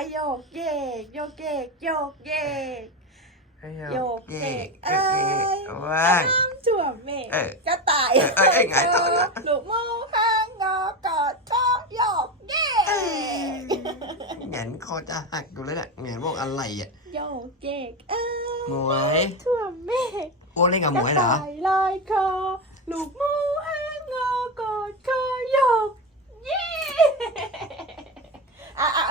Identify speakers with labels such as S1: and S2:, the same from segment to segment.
S1: อะโยกเยกโยกเยกโยกเยกโยกเยกเอ้ย
S2: ว่าง
S1: น้ำจั่วเมฆ
S2: เออก
S1: ระต่าย
S2: เออเออเอ้ยไงต่อนะ
S1: ลูกหมูห้างงอกอดคอโยกเยก
S2: แหงนคอจะหักอยู่แล้วเนี่ยแหงนบอกอะไรอะ
S1: โยกเยกเอ้ย
S2: หมวย
S1: ทั่วเมฆ
S2: โอ้เล่นกับ
S1: ก
S2: หม
S1: ระ
S2: วยเหรอ
S1: ต่ายลอยคอลูกหมูห้างงอกอดคอโยกเยกอะอะ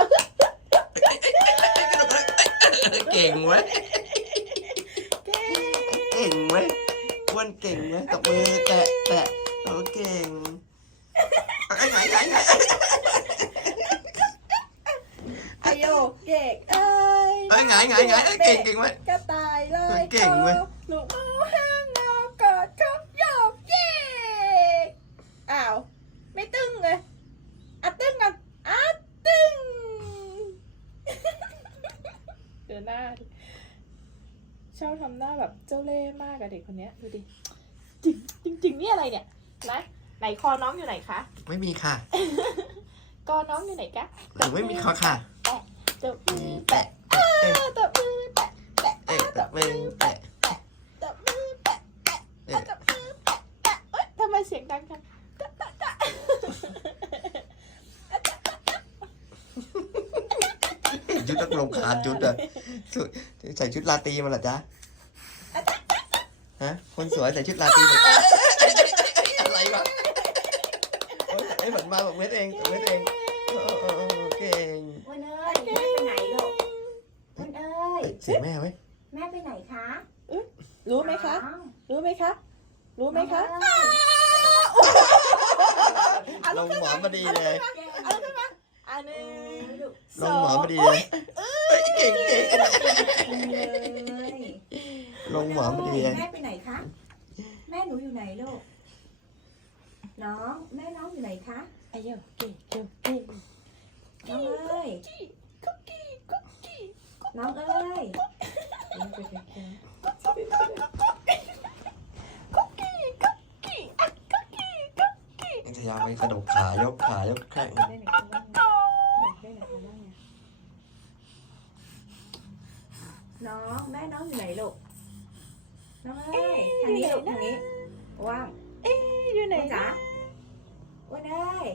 S2: เก่งเว้ย
S1: เก่ง
S2: เก่งเว้ยอ้วนเก่งเว้ยตบมือแตะแตะโอ้เก่งไอ้ไหนไหนไหน
S1: อะโยกเยกเอ้ย
S2: ไอ้ไหนไหนไหนไอ้เก่งเก่งเว้ย
S1: กระต่ายลอย
S2: เก่งเว้ย
S1: ลูกหมูห้างงอกอดคอโยกเยกอ้าว ไม่ตึงเลยอะตึงกันอะตึง เดี๋ยวหน้าดิชอบ ทำหน้าแบบเจ้าเล่ห์มากอะเด็กคนเนี้ยดูดิจริงจริงจริงนี่อะไรเนี่ยนะไหนคอน้องอยู่ไหนคะ
S2: ไม่มีค่ะ
S1: กอน้องอยู่ไหนคะ
S2: หนูไม่มีคอค่ะ
S1: ตบมือ
S2: แตะ
S1: แปะอ้าตบมือแปะแปะ
S2: เอ๊ะตบมือแตะ
S1: ตบมือแปะแปะ
S2: เอ๊ะ
S1: ตบมือแปะแปะเอ้ยทำไมเสียงดังจังตะตะตะ
S2: ชุดนักลงคานชุดอะชุดใส่ชุดลาตรีมาเหรอจ๊ะ ฮะ คนสวยใส่ชุดลาตรีมาอะไรวะโอ๊ยไอ้เหมือนมาบอกเวทเองเวทเองโอ้โอ้โอ้เก่ง
S3: อ้วนเอ้ยแม่ไปไหนลูกอ้วนเอ้ย
S2: เอ้ยเสียงแม่เว้ย
S3: แม่ไปไหนคะ
S1: รู้ไหมคะ
S3: น้อง
S1: รู้ไหมคะรู้ไหมคะ
S3: น้องเอ้ย
S2: ลงหมอนพอดีเลย
S1: เอาขึ้นมาอันหนึ่ง
S3: ล
S2: งหมอนพอดีเลยเอ้ยเก่งเก่ง
S3: เลย
S2: ลง หมอนพอดีเลย
S3: แม่ไปไหนคะ แม่หนูอยู่ไหนลูก น้อง แม่น้องอยู่ไหนคะ
S1: ไอ้โยกเก่งโยกเก่ง
S3: น้องเอ้ย
S1: คุกกี้คุกกี้
S3: น้องเอ้ย
S1: คุกกี้คุกกี้อะคุกกี้คุกกี้
S2: พยายามไปกระดกขายกขายกแข้ง
S3: ได้ไหนคะบ้างเนี่ยได้ไหนคะบ้างเนี่ยน้อง แม่น้องอยู่ไหนลูก น้องเอ้ยทางนี้ลูกทางนี้ว่าง
S1: เอ๊ะอยู่ไหน
S3: อ้วนจ๋าอ้วนเอ้ย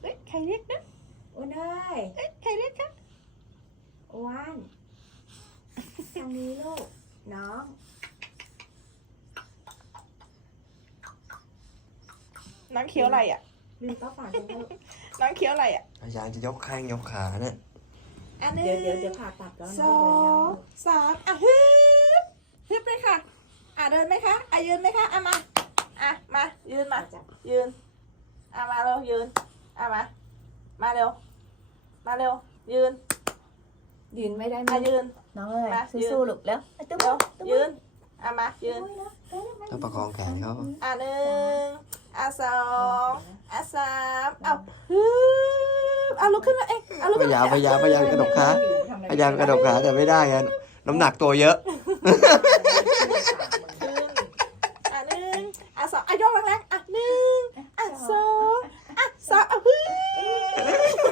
S1: เอ้ยใครเรียกนะ
S3: อ้วนเอ้ย
S1: เอ้ยใครเรียกคะ
S3: อ้วนทางนี้ลูกน้อง
S1: น้องเคี้ยวอะไรอะ
S3: ลืมป้าฝากดูลูก
S1: น้องเคี้ยวอะไรอะ
S2: พยายามจะยกแข้งยกขาเนี่ย
S1: อันหนึ่ง
S3: เดี๋ยวเดี๋ยวเดี๋ยวผ่าตัดแล้ว
S1: ส
S3: นะ
S1: อ
S3: เดี๋ยวเดี๋ยว
S1: งสามอะฮึบฮึบเลยค่ะอะ เดินไหมคะอะยืนไหมคะอะมาอะมายืนมา
S3: จับ
S1: ยืนอะมาเร็วยืนอะมามาเร็ว มาเร็ว ยืน
S3: ยืนไม่ได้ไหม
S1: อะยืน
S3: น้องเอ้ย
S1: มายืน
S3: สู้ๆลูกแล้วตุ้ม
S1: เร็ว
S3: ตุ้ม
S1: ยืนอะมายืน
S2: ต้องประคองแขนเขา
S1: อะหนึ่งอะสองอะสามเอาฮึบเอาลุกขึ้นมาเองเอาลุก
S2: พ
S1: ขึ้น
S2: ยายามพยายามพยายามกระดกขา
S3: ทำอไพ
S2: ยายามกระดกขาแต่ไม่ได้ไงน้ำหนักตัวเยอะ
S1: ขึ้นอะหนึ่งอะสองอะยกแรงๆอะหนึ่งอะสองอะสามอะฮึบ
S2: เอ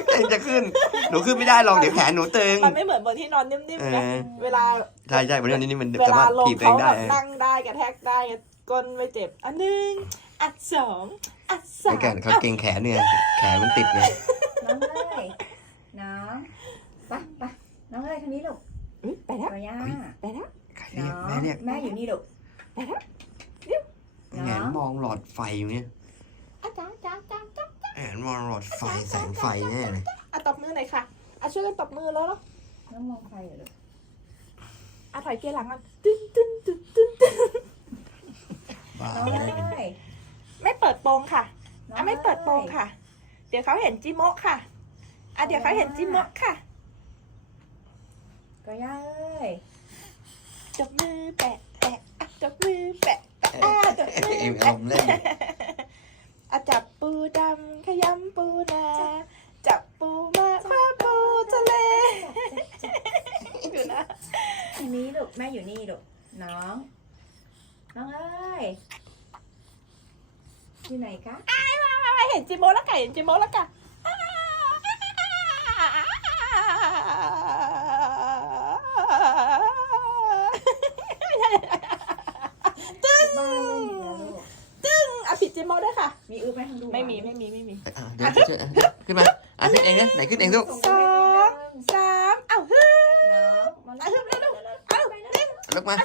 S2: ง จะขึ้น หนูขึ้นไม่ได้หรอกเดี๋ยวแขนหนูตึง
S1: มันไม่เหมือนบนที่นอนนิ่ม
S2: เอ
S1: ๆนะ
S2: อ
S1: เวลา
S2: ใช่ใช่วันนี้นี่มัน
S1: เว
S2: สาารถ
S1: ลามลง
S2: ถีบตัวเอ
S1: เขา
S2: ง
S1: แบ
S2: ได้
S1: บนั่งได้กระแทกได้ก้นไม่เจ็บ อันหนึ่งอัดสองอัดสา
S2: ไอ้
S1: ม
S2: แขนเขาเก่งแขนเนี่ยแขนมันติดไง
S3: น้องเอ้ยน้องไปไปน้องเอ้ยทางนี้ลูก
S1: อุ๊ยไปแล้ว
S3: กอย่า
S1: ไปแล้ว
S2: ใครเรี
S3: น้
S2: ย
S3: อกง
S2: แม่เรียก
S3: แม่อยู่นี่ลูก
S1: ไปแล้ว
S2: แงนมองหลอดไฟอยู่เนี่ย
S1: อาจ้าจ้าจ้าจ้า
S2: แง นมองหลอดไฟแสงไฟแน่เลย
S1: อะตบมือหน่อยค่ะอะช่วยกันตบมือแล้วเนาะ
S3: น้องมองใครเหรอลูก
S1: อะถอยเกียร์หลังมันตึ้งตึ้งตึ้งตึ้งตึ้ง
S2: บ้า
S3: น้องเอ้ย
S1: ไม่เปิดโปงค่ะ
S3: น้
S1: อะไม่เปิดโปงค่ะ เดี๋ยวเขาเห็นจิโมะค่ะอะเดี๋ยวเขาเห็นจิโมะค่ะ
S3: ก็ย่าเอ้ย
S1: จบมือแปะแปะอะจบมือแปะแปะอะจบมือ
S2: เอ็ม
S1: แปะ
S2: อมเล่น
S1: น้อง น้องเอ้ยอยู่ไหนคะเห็นจิโมแล้วกะ
S3: เห็นจิโมแล้วกะตึ้งตึ้งอภิจิ
S1: โมด้วยค่ะ มีอื้อไหมทางดูไม่มีไม่มีไม่มี
S2: เดี๋ยวช่วขึ้นมาอะขึ้นเองนะไหนขึ้นเองลูก
S1: สองสามเอ้าฮึ
S3: น้องมา
S1: แล้วเอ้าเร็วเร็
S2: วมา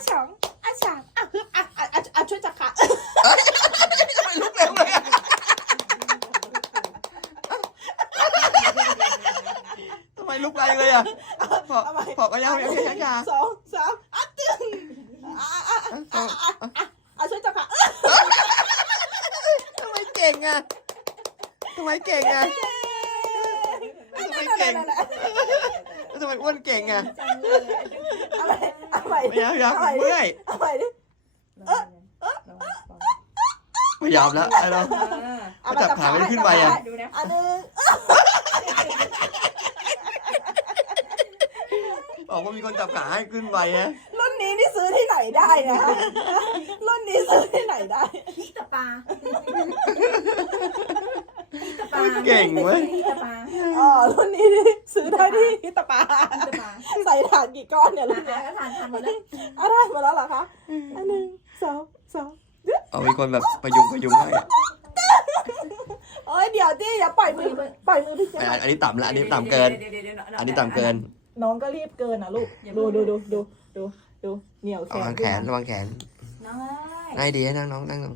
S2: ทำไมลุกเร็วเลยอะทำไมลุกไวเลยอะพอพอก็ยังยังยังยัง
S1: สองสามอะตึงอะอะอะอะอะอะช่วยจับขา
S2: ทำไมเก่งอะทำไมเก่งอะทำไมเก่งทำไมอ้วนเก่งอะ
S1: อาใหม่เอาใหม่
S2: ไม่เอาอยากเมื่อย
S1: อาให ม่ดิ
S2: ไม่ยอมแล้วไอ้เรา
S1: เอา
S2: จับขาไม่ได้ขึ้นไปอะ
S3: ดูนะ
S1: อันหนึ่ง
S2: บอกว่ามีคนจับขาให้ขึ้นไปฮะ
S1: รุ่นนี้นี่ซื้อที่ไหนได้นะรุ่นนี้ซื้อที่ไหนได้
S3: พี่ตะปาพี่ตะปา
S2: เก่งเว้ย
S3: พี่ตะปา
S1: อ๋อรุ่นนี้นี่ซื้อได้ที่ฮิตาปา
S3: พี่ตะปา
S1: ใส่ฐานกี่ก้อนเนี่ยรุ่น
S3: ทา
S1: เนี้ย
S3: นทานทานหมดแล้ว
S1: เอาได้หมดแล้วเหรอคะอันหนึ่งสอง สอง
S2: เอามีคนแบบประยุงประยุงให้อะ
S1: โอ้ยเดี๋ยวดิอย่าปล่อยมือปล่อยมือพี่เจ๊
S2: อันอันนี้ต่ำละอันนี้ต่ำเกิน อันนี้ต่ำเกิน
S1: น้องก็รีบเกินอะลูกดูดูดูดูดูดูเหนียวแข
S2: ระวันงแขนระวังแขน
S3: น้องเอ้ย
S2: ง่ายดีนะนั่งน้องนั่งลง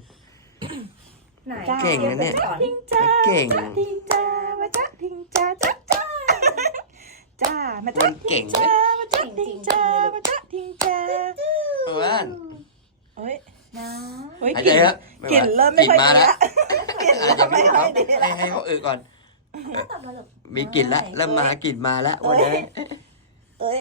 S3: ไหน
S2: เก่งนะเนี่ย
S3: ก่อน
S1: ทิงจ้า
S2: เก่ง
S1: ทิงจ้ามาจ้าทิงจ้าจ้าจ้าจ้ามา
S2: อ้ว
S1: จ้าน
S2: เก่ง
S1: จ้า
S2: เลย
S1: มาจ้าทิงจ้ามาจ้าทิงจ้า
S2: อ้วน
S1: เฮ้ย
S3: น้อง
S1: เฮ้ย
S2: หาย
S1: ก
S2: ใจ
S1: ลิ่น
S2: เยอะ
S1: กลิ่นเริ่มไม่ค่อย
S2: กลิ่นมา
S1: ดี
S2: แล้ว
S1: ละกลิ่น
S2: อะ
S1: เริ่
S2: เดี๋ยว
S1: มไม่
S2: พี่
S1: ค่
S2: เขา
S1: อยดี
S2: ให้
S1: ละ
S2: ให้เขาอึก่อน
S3: ตอบมาลูก
S2: มีกลิ่นแล้วเริ่มมากลิ่นมาแล้ววันนี้
S1: เอ้ย